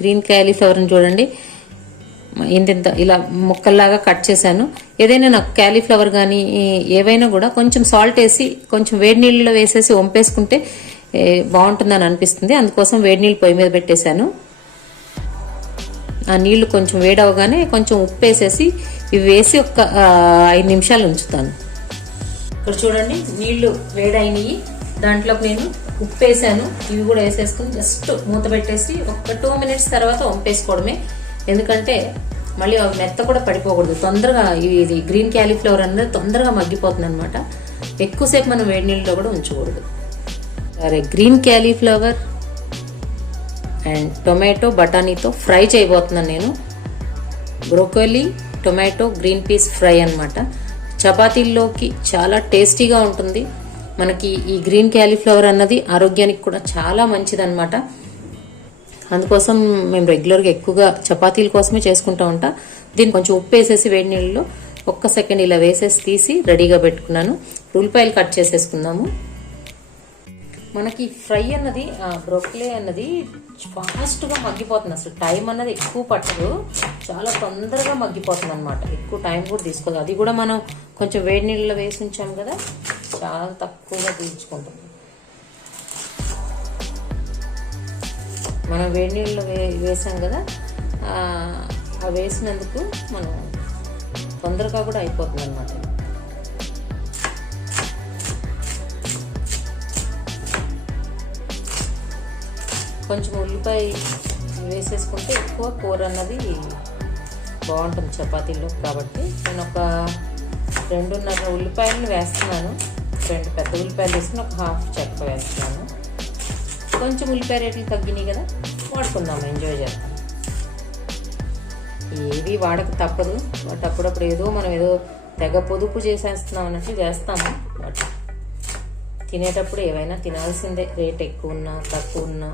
Green క్యాలీఫ్లవర్ని చూడండి ఇంత ఇలా ముక్కల్లాగా కట్ చేశాను. ఏదైనా నాకు క్యాలీఫ్లవర్ కానీ ఏవైనా కూడా కొంచెం సాల్ట్ వేసి కొంచెం వేడి నీళ్ళలో వేసేసి వంపేసుకుంటే బాగుంటుందని అనిపిస్తుంది. అందుకోసం వేడి నీళ్ళు పొయ్యి మీద పెట్టేశాను. ఆ నీళ్లు కొంచెం వేడవగానే కొంచెం ఉప్పు వేసేసి ఇవి వేసి ఒక 5 నిమిషాలు ఉంచుతాను. ఇక్కడ చూడండి నీళ్లు వేడైనవి, దాంట్లోకి నేను ఉప్పు వేసాను. ఇవి కూడా వేసేసుకుని జస్ట్ మూత పెట్టేసి ఒక 2 మినిట్స్ తర్వాత వంపేసుకోవడమే. ఎందుకంటే మళ్ళీ అవి మెత్త కూడా పడిపోకూడదు. తొందరగా ఇది గ్రీన్ క్యాలీఫ్లవర్ అనేది తొందరగా మగ్గిపోతుంది అనమాట. ఎక్కువసేపు మనం వేడి నీళ్ళలో కూడా ఉంచకూడదు. సరే, గ్రీన్ క్యాలీఫ్లవర్ అండ్ టొమాటో బఠానీతో ఫ్రై చేయబోతున్నాను నేను. Broccoli tomato green peas fry అనమాట. చపాతీల్లోకి చాలా టేస్టీగా ఉంటుంది. మనకి ఈ గ్రీన్ క్యాలీఫ్లవర్ అన్నది ఆరోగ్యానికి కూడా చాలా మంచిదన్నమాట. అందుకోసం మేము రెగ్యులర్గా ఎక్కువగా చపాతీల కోసమే చేసుకుంటా ఉంటా. దీన్ని కొంచెం ఉప్పు వేసేసి వేడి నీళ్ళలో 1 సెకండ్ ఇలా వేసేసి తీసి రెడీగా పెట్టుకున్నాను. ఉల్లిపాయలు కట్ చేసేసుకుందాము. మనకి ఫ్రై అన్నది బ్రోకలీ అన్నది ఫాస్ట్గా మగ్గిపోతుంది. అసలు టైం అన్నది ఎక్కువ పట్టదు, చాలా తొందరగా మగ్గిపోతుంది అనమాట. ఎక్కువ టైం కూడా తీసుకోదు. అది కూడా మనం కొంచెం వేడి నీళ్ళలో వేసి ఉంచాం కదా, చాలా తక్కువగా తీర్చుకుంటుంది. మనం వేడి నీళ్ళలో వేసాం కదా, ఆ వేసినందుకు మనం తొందరగా కూడా అయిపోతుంది అనమాట. కొంచెం ఉల్లిపాయ వేసేసుకుంటే ఎక్కువ కూర అన్నది బాగుంటుంది చపాతీల్లో. కాబట్టి నేను ఒక 2.5 ఉల్లిపాయలను వేస్తున్నాను. 2 పెద్ద ఉల్లిపాయలు వేసుకుని ఒక హాఫ్ చెక్క వేస్తున్నాను. కొంచెం ఉల్లిపాయ రేట్లు తగ్గినాయి కదా, వాడుకుందాము, ఎంజాయ్ చేద్దాం. ఏవి వాడక తప్పదు. బట్ అప్పుడప్పుడు మనం ఏదో తెగ పొదుపు చేసేస్తున్నాం అన్నట్టు చేస్తాము. బట్ తినేటప్పుడు ఏవైనా తినాల్సిందే, రేట్ ఎక్కువ ఉన్నా తక్కువ ఉన్నా.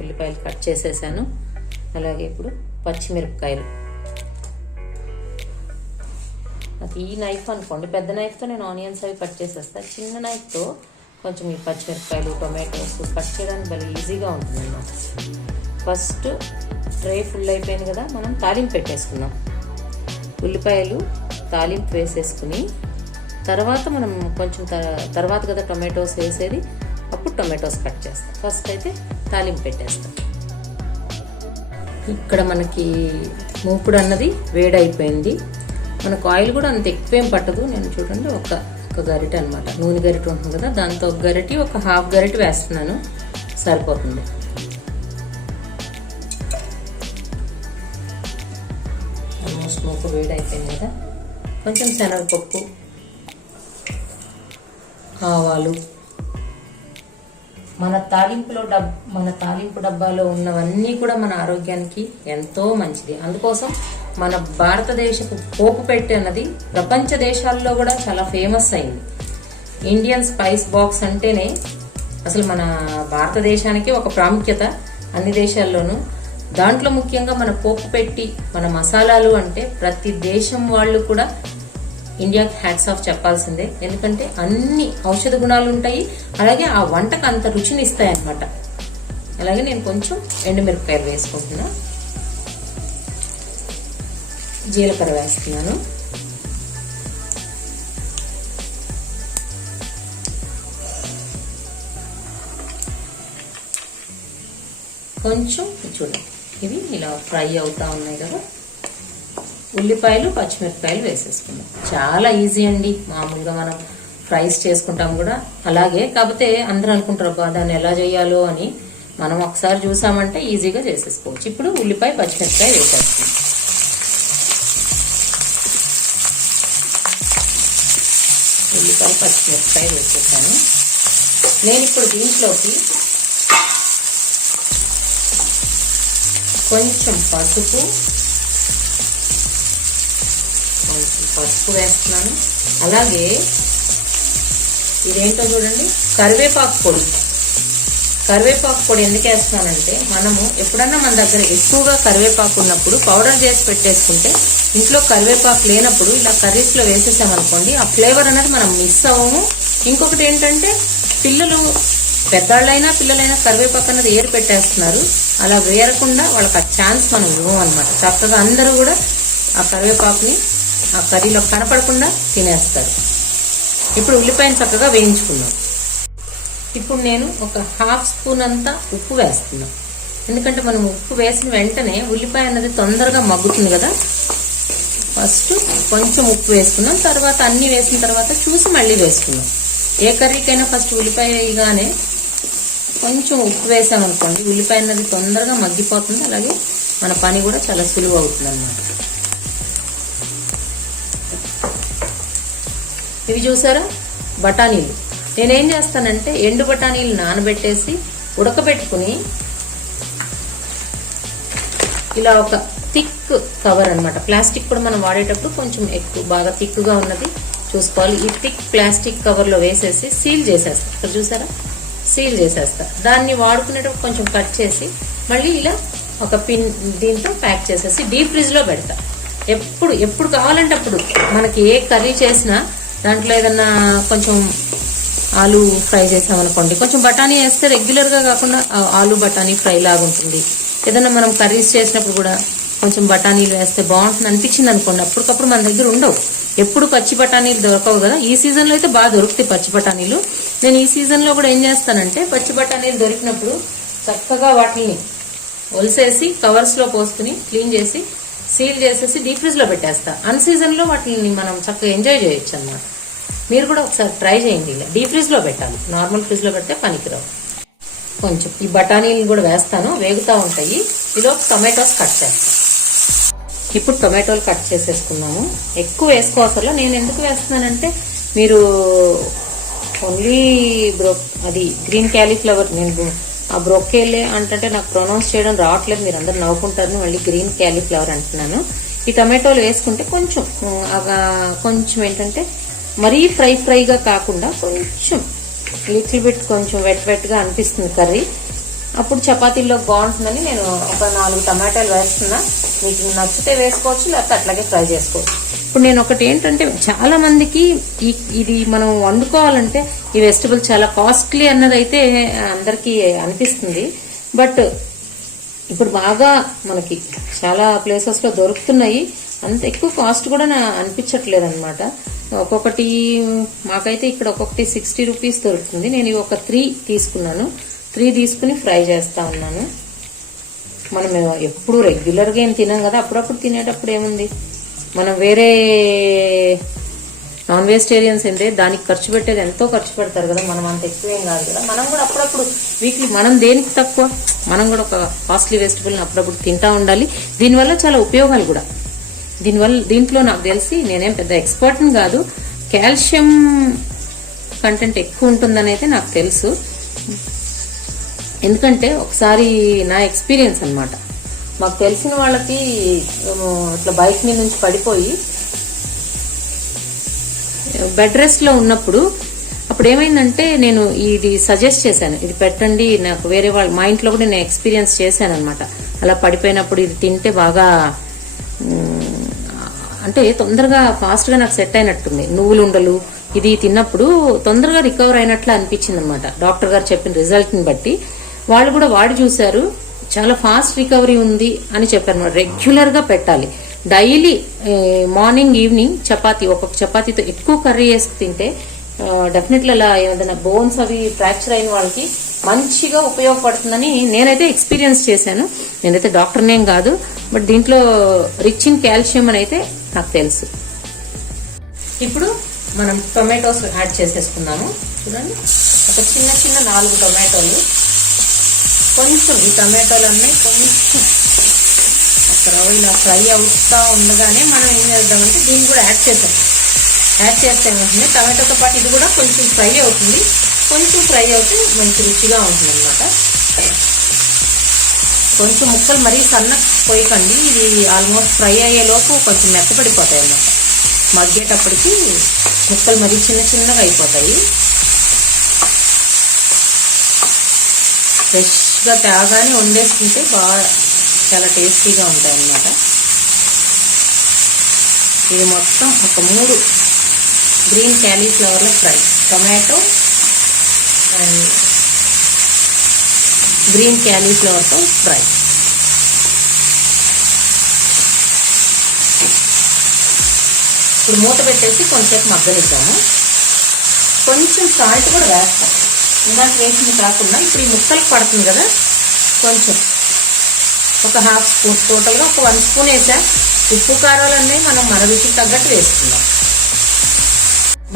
ఉల్లిపాయలు కట్ చేసేసాను. అలాగే ఇప్పుడు పచ్చిమిరపకాయలు. నాకు ఈ నైఫ్ అనుకోండి, పెద్ద నైఫ్తో నేను ఆనియన్స్ అవి కట్ చేసేస్తాను. చిన్న నైఫ్తో కొంచెం ఈ పచ్చిమిరపకాయలు టొమాటోస్ కట్ చేయడానికి భలే ఈజీగా ఉంటుంది అన్నమాట. ఫస్ట్ ట్రే ఫుల్ అయిపోయింది కదా, మనం తాలింపు పెట్టేసుకుందాం. ఉల్లిపాయలు తాలింపు వేసేసుకుని తర్వాత మనం కొంచెం తర్వాత కదా టొమాటోస్ వేసేది, అప్పుడు టొమాటోస్ కట్ చేస్తాం. ఫస్ట్ అయితే తాలింపు పెట్టేస్తాం. ఇక్కడ మనకి మూపుడు అన్నది వేడైపోయింది. మనకు ఆయిల్ కూడా అంత ఎక్కువేం పట్టదు. నేను చూడండి ఒక గరిటె అనమాట, నూనె గరిటె ఉంటుంది కదా, దాంతో ఒక గరిటె ఒక హాఫ్ గరిటె వేస్తున్నాను, సరిపోతుంది. ఆల్మోస్ట్ మూపు వేడైపోయింది కదా. కొంచెం శనగపప్పు, ఆవాలు, మన తాలింపు డబ్బాలో ఉన్నవన్నీ కూడా మన ఆరోగ్యానికి ఎంతో మంచిది. అందుకోసం మన భారతదేశపు పోపు పెట్టె అన్నది ప్రపంచ దేశాల్లో కూడా చాలా ఫేమస్ అయింది. ఇండియన్ స్పైస్ బాక్స్ అంటేనే అసలు మన భారతదేశానికి ఒక ప్రాముఖ్యత అన్ని దేశాల్లోనూ. దాంట్లో ముఖ్యంగా మన పోపు పెట్టి మన మసాలాలు అంటే ప్రతి దేశం వాళ్ళు కూడా ఇండియాకి హ్యాట్స్ ఆఫ్ చెప్పాల్సిందే. ఎందుకంటే అన్ని ఔషధ గుణాలు ఉంటాయి, అలాగే ఆ వంటకు అంత రుచిని ఇస్తాయి అన్నమాట. అలాగే నేను కొంచెం ఎండుమిరపకాయలు వేసుకుంటున్నా, జీలకర్ర వేస్తున్నాను, కొంచెం చూడండి ఇవి ఇలా ఫ్రై అవుతా ఉన్నాయి కదా. ఉల్లిపాయలు పచ్చిమిరపకాయలు వేసేసుకుందాం. చాలా ఈజీ అండి. మామూలుగా మనం ఫ్రైస్ చేసుకుంటాం కూడా అలాగే. కాకపోతే అందరూ అనుకుంటారు దాన్ని ఎలా చేయాలో అని. మనం ఒకసారి చూసామంటే ఈజీగా చేసేసుకోవచ్చు. ఇప్పుడు ఉల్లిపాయ పచ్చిమిరపకాయ వేసేస్తాం. ఉల్లిపాయ పచ్చిమిరపకాయ వేసేసాను. నేను ఇప్పుడు దీంట్లోకి కొంచెం పసుపు వేస్తున్నాను. అలాగే ఇదేంటో చూడండి, కరివేపాకు పొడి ఎందుకు వేస్తున్నానంటే, మనము ఎప్పుడన్నా మన దగ్గర ఎక్కువగా కరివేపాకు ఉన్నప్పుడు పౌడర్ చేసి పెట్టేసుకుంటే, ఇంట్లో కరివేపాకు లేనప్పుడు ఇలా కర్రీస్లో వేసేసామనుకోండి, ఆ ఫ్లేవర్ అనేది మనం మిస్ అవ్వము. ఇంకొకటి ఏంటంటే, పిల్లలు పెద్దవాళ్ళైనా పిల్లలైనా కరివేపాకు అన్నది ఏరు పెట్టేస్తున్నారు. అలా వేరకుండా వాళ్ళకి ఆ ఛాన్స్ మనం ఇవ్వం అనమాట. చక్కగా అందరూ కూడా ఆ కరివేపాకుని ఆ కర్రీలో కనపడకుండా తినేస్తారు. ఇప్పుడు ఉల్లిపాయను చక్కగా వేయించుకున్నాం. ఇప్పుడు నేను ఒక హాఫ్ స్పూన్ అంతా ఉప్పు వేస్తున్నాను. ఎందుకంటే మనం ఉప్పు వేసిన వెంటనే ఉల్లిపాయ అన్నది తొందరగా మగ్గుతుంది కదా. ఫస్ట్ కొంచెం ఉప్పు వేసుకున్నాం, తర్వాత అన్నీ వేసిన తర్వాత చూసి మళ్ళీ వేసుకున్నాం. ఏ కర్రీకైనా ఫస్ట్ ఉల్లిపాయ వేయగానే కొంచెం ఉప్పు వేసామనుకోండి, ఉల్లిపాయ అన్నది తొందరగా మగ్గిపోతుంది. అలాగే మన పని కూడా చాలా సులువు అవుతుంది అన్నమాట. ఇవి చూసారా బఠానీలు. నేనేం చేస్తానంటే ఎండు బఠానీలు నానబెట్టేసి ఉడకబెట్టుకుని ఇలా ఒక థిక్ కవర్ అనమాట. ప్లాస్టిక్ కూడా మనం వాడేటప్పుడు కొంచెం ఎక్కువ బాగా థిక్గా ఉన్నది చూసుకోవాలి. ఈ థిక్ ప్లాస్టిక్ కవర్లో వేసేసి సీల్ చేసేస్తా. ఇక్కడ చూసారా సీల్ చేసేస్తా. దాన్ని వాడుకునేటప్పుడు కొంచెం కట్ చేసి మళ్ళీ ఇలా ఒక పిన్ దీంతో ప్యాక్ చేసేసి డీప్ ఫ్రిడ్జ్లో పెడతా. ఎప్పుడు కావాలంటే అప్పుడు మనకి ఏ కర్రీ చేసినా దాంట్లో ఏదన్నా కొంచెం ఆలు ఫ్రై చేసామనుకోండి, కొంచెం బఠానీ వేస్తే రెగ్యులర్గా కాకుండా ఆలు బఠానీ ఫ్రై లాగా ఉంటుంది. ఏదన్నా మనం కర్రీస్ చేసినప్పుడు కూడా కొంచెం బఠానీలు వేస్తే బాగుంటుంది అనిపించింది అనుకోండి, అప్పటికప్పుడు మన దగ్గర ఉండవు. ఎప్పుడు పచ్చి బఠానీలు దొరకవు కదా. ఈ సీజన్లో అయితే బాగా దొరుకుతాయి పచ్చి బఠానీలు. నేను ఈ సీజన్లో కూడా ఏం చేస్తానంటే పచ్చి బఠానీలు దొరికినప్పుడు చక్కగా వాటిని ఒలిసేసి కవర్స్లో పోసుకుని క్లీన్ చేసి సీల్ చేసేసి డీప్ ఫ్రిడ్జ్లో పెట్టేస్తా. అన్ సీజన్లో వాటిని మనం చక్కగా ఎంజాయ్ చేయొచ్చు అన్నమాట. మీరు కూడా ఒకసారి ట్రై చేయండి. ఇలా డీప్ ఫ్రిడ్జ్లో పెట్టాలి, నార్మల్ ఫ్రిడ్జ్లో పెడితే పనికిరావు. కొంచెం ఈ బఠానీలు కూడా వేస్తాను, వేగుతూ ఉంటాయి. ఈలోపు టొమాటోస్ కట్ చేస్తాను. ఇప్పుడు టొమాటోలు కట్ చేసేసుకున్నాము. ఎక్కువ వేసుకోవసరలో. నేను ఎందుకు వేస్తున్నానంటే మీరు ఓన్లీ అది గ్రీన్ క్యాలీఫ్లవర్, నేను ఆ బ్రొక్కేలే అంటే నాకు ప్రొనౌన్స్ చేయడం రావట్లేదు, మీరు అందరు నవ్వుకుంటారని మళ్ళీ గ్రీన్ క్యాలీఫ్లవర్ అంటున్నాను. ఈ టొమాటోలు వేసుకుంటే కొంచెం ఏంటంటే మరీ ఫ్రైగా కాకుండా కొంచెం లిటిల్ బిట్ కొంచెం వెట్గా అనిపిస్తుంది కర్రీ. అప్పుడు చపాతీల్లో బాగుంటుందని నేను ఒక 4 టమాటాలు వేస్తున్నా. మీకు నచ్చితే వేసుకోవచ్చు, లేకపోతే అట్లాగే ఫ్రై చేసుకోవచ్చు. ఇప్పుడు నేను ఒకటి ఏంటంటే చాలా మందికి ఇది మనం వండుకోవాలంటే ఈ వెజిటబుల్ చాలా కాస్ట్లీ అన్నది అయితే అందరికీ అనిపిస్తుంది. బట్ ఇప్పుడు బాగా మనకి చాలా ప్లేసెస్లో దొరుకుతున్నాయి. అంత ఎక్కువ కాస్ట్ కూడా అనిపించట్లేదు అనమాట. ఒక్కొక్కటి మాకైతే ఇక్కడ ఒక్కొక్కటి 60 రూపీస్ దొరుకుతుంది. నేను ఇవి ఒక 3 తీసుకున్నాను. 3 తీసుకుని ఫ్రై చేస్తా ఉన్నాను. మనం ఎప్పుడు రెగ్యులర్గా ఏం తినాం కదా, అప్పుడప్పుడు తినేటప్పుడు ఏముంది, మనం వేరే నాన్ వెజిటేరియన్స్ అయితే దానికి ఖర్చు పెట్టేది ఎంతో ఖర్చు పెడతారు కదా, మనం అంత ఎక్కువేం కాదు కదా. మనం కూడా అప్పుడప్పుడు వీక్లీ మనం దేనికి తక్కువ, మనం కూడా ఒక కాస్ట్లీ వెజిటబుల్ని అప్పుడప్పుడు తింటా ఉండాలి. దీనివల్ల చాలా ఉపయోగాలు కూడా. దీంట్లో నాకు తెలిసి నేనేం పెద్ద ఎక్స్పర్ట్ని కాదు, కాల్షియం కంటెంట్ ఎక్కువ ఉంటుందని అయితే నాకు తెలుసు. ఎందుకంటే ఒకసారి నా ఎక్స్పీరియన్స్ అనమాట, మాకు తెలిసిన వాళ్ళకి ఇట్లా బైక్ మీద నుంచి పడిపోయి బెడ్ రెస్ట్లో ఉన్నప్పుడు అప్పుడు ఏమైందంటే నేను ఇది సజెస్ట్ చేశాను, ఇది పెట్టండి. నాకు వేరే వాళ్ళు మా ఇంట్లో కూడా నేను ఎక్స్పీరియన్స్ చేశాను అనమాట. అలా పడిపోయినప్పుడు ఇది తింటే బాగా అంటే తొందరగా ఫాస్ట్గా నాకు సెట్ అయినట్టుంది. నువ్వులు ఉండలు ఇది తిన్నప్పుడు తొందరగా రికవర్ అయినట్లు అనిపించింది అనమాట. డాక్టర్ గారు చెప్పిన రిజల్ట్ని బట్టి వాళ్ళు కూడా వాడి చూశారు, చాలా ఫాస్ట్ రికవరీ ఉంది అని చెప్పారు. రెగ్యులర్గా పెట్టాలి. డైలీ మార్నింగ్ ఈవినింగ్ చపాతీ, ఒక్కొక్క చపాతీతో ఎక్కువ కర్రీ వేసి తింటే డెఫినెట్లీ అలా ఏదైనా బోన్స్ అవి ఫ్రాక్చర్ అయిన వాళ్ళకి మంచిగా ఉపయోగపడుతుందని నేనైతే ఎక్స్పీరియన్స్ చేశాను. నేనైతే డాక్టర్నేం కాదు, బట్ దీంట్లో రిచ్ ఇన్ కాల్షియం అని అయితే నాకు తెలుసు. ఇప్పుడు మనం టొమాటోస్ యాడ్ చేసేసుకున్నాము. చూడండి, ఒక చిన్న 4 టొమాటోలు. కొంచెం ఈ టొమాటోలన్నీ కొంచెం ఇలా ఫ్రై అవుతా ఉండగానే మనం ఏం చేద్దామంటే దీన్ని కూడా యాడ్ చేద్దాం. యాడ్ చేస్తే ఏమవుతుంది, టమాటోతో పాటు ఇది కూడా కొంచెం ఫ్రై అవుతుంది. కొంచెం ఫ్రై అవుతే మంచి రుచిగా ఉంటుంది అనమాట. కొంచెం ముక్కలు మరీ సన్న పోయకండి, ఇది ఆల్మోస్ట్ ఫ్రై అయ్యేలోపు కొంచెం మెత్తపడిపోతాయి అన్నమాట. మగ్గేటప్పటికి ముక్కలు మరీ చిన్నగా అయిపోతాయి. ఫ్రెష్గా తేగానే వండేసుకుంటే బాగా చాలా టేస్టీగా ఉంటాయి అన్నమాట. ఇది మొత్తం ఒక 3 గ్రీన్ క్యాలీఫ్లవర్ల ఫ్రై, టొమాటో అండ్ గ్రీన్ క్యాలీఫ్లవర్తో ఫ్రై. ఇప్పుడు మూత పెట్టేసి కొంచెంసేపు మగ్గనిద్దాము. కొంచెం సాల్ట్ కూడా వేస్తాం, ఇందాక వేసింది కాకుండా ఇప్పుడు ఈ ముక్కలకు పడుతుంది కదా, కొంచెం ఒక హాఫ్ స్పూన్, టోటల్గా ఒక 1 స్పూన్ వేసా. ఉప్పు కారాలు అనేవి మనం మన రుచికి తగ్గట్టు వేసుకుందాం.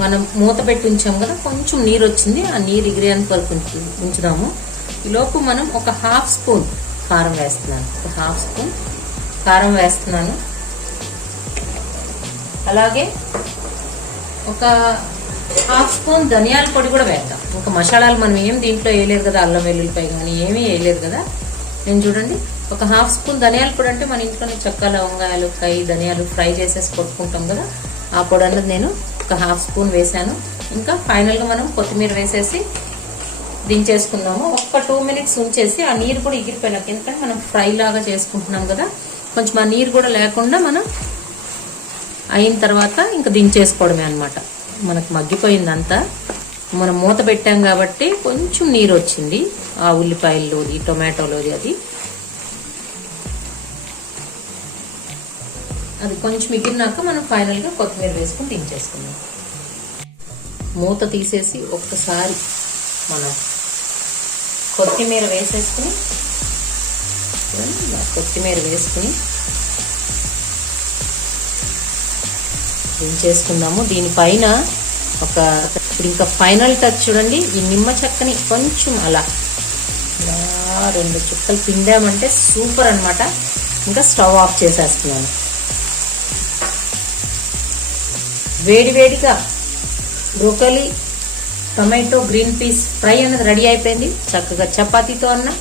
మనం మూత పెట్టి ఉంచాం కదా, కొంచెం నీరు వచ్చింది, ఆ నీరు ఎగిరేంత వరకు ఉంచుదాము. ఈలోపు మనం ఒక హాఫ్ స్పూన్ కారం వేస్తున్నాను, ఒక హాఫ్ స్పూన్ కారం వేస్తున్నాను. అలాగే ఒక హాఫ్ స్పూన్ ధనియాల పొడి కూడా వేద్దాం. ఇంకా మసాలాలు మనం ఏం దీంట్లో వేయలేదు కదా, అల్లం వెల్లుల్లిపాయ కానీ ఏమీ వేయలేదు కదా. నేను చూడండి ఒక హాఫ్ స్పూన్ ధనియాల పొడి, అంటే మన ఇంట్లోనే చెక్క, లవంగాయలు, ధనియాలు ఫ్రై చేసేసి కొట్టుకుంటాం కదా, ఆ పొడి అన్నది నేను ఒక హాఫ్ స్పూన్ వేసాను. ఇంకా ఫైనల్గా మనం కొత్తిమీర వేసేసి దించేసుకుందాము. ఒక్క 2 మినిట్స్ ఉంచేసి ఆ నీరు కూడా ఎగిరిపోయినాక, ఎందుకంటే మనం ఫ్రై లాగా చేసుకుంటున్నాం కదా, కొంచెం ఆ నీరు కూడా లేకుండా మనం అయిన తర్వాత ఇంకా దించేసుకోవడమే అనమాట. మనకు మగ్గిపోయిందంతా, మనం మూత పెట్టాం కాబట్టి కొంచెం నీరు వచ్చింది ఆ ఉల్లిపాయల్లోది, టొమాటోలోది, అది కొంచెం మిగిలినాక మనం ఫైనల్గా కొత్తిమీర వేసుకుని దించేసుకుందాం. మూత తీసేసి ఒక్కసారి మనం కొత్తిమీర వేసేసుకుని దించేసుకుందాము. దీనిపైన ఇప్పుడు ఇంకా ఫైనల్ టచ్ చూడండి, ఈ నిమ్మ చెక్కని కొంచెం అలా 2 చుక్కలు పిండామంటే సూపర్ అన్నమాట. ఇంకా స్టవ్ ఆఫ్ చేసేస్తున్నాను. వేడివేడిగా broccoli, tomato, green peas fry అనేది రెడీ అయిపోయింది. చక్కగా చపాతీతో అన్నా,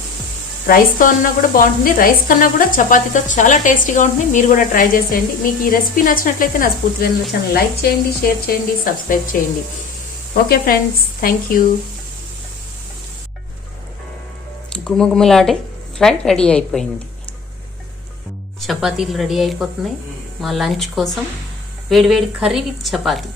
రైస్తో అన్నా కూడా బాగుంటుంది. రైస్ కన్నా కూడా చపాతీతో చాలా టేస్టీగా ఉంటుంది. మీరు కూడా ట్రై చేసేయండి. మీకు ఈ రెసిపీ నచ్చినట్లయితే నా స్ఫూర్తి వెనుక ఛానల్ లైక్ చేయండి, షేర్ చేయండి, సబ్స్క్రైబ్ చేయండి. Okay friends, thank you. గుమగుమలాడే ఫ్రై రెడీ అయిపోయింది. చపాతీలు రెడీ అయిపోతున్నాయి. మా లంచ్ కోసం వేడివేడి కర్రీ విత్ చపాతీ.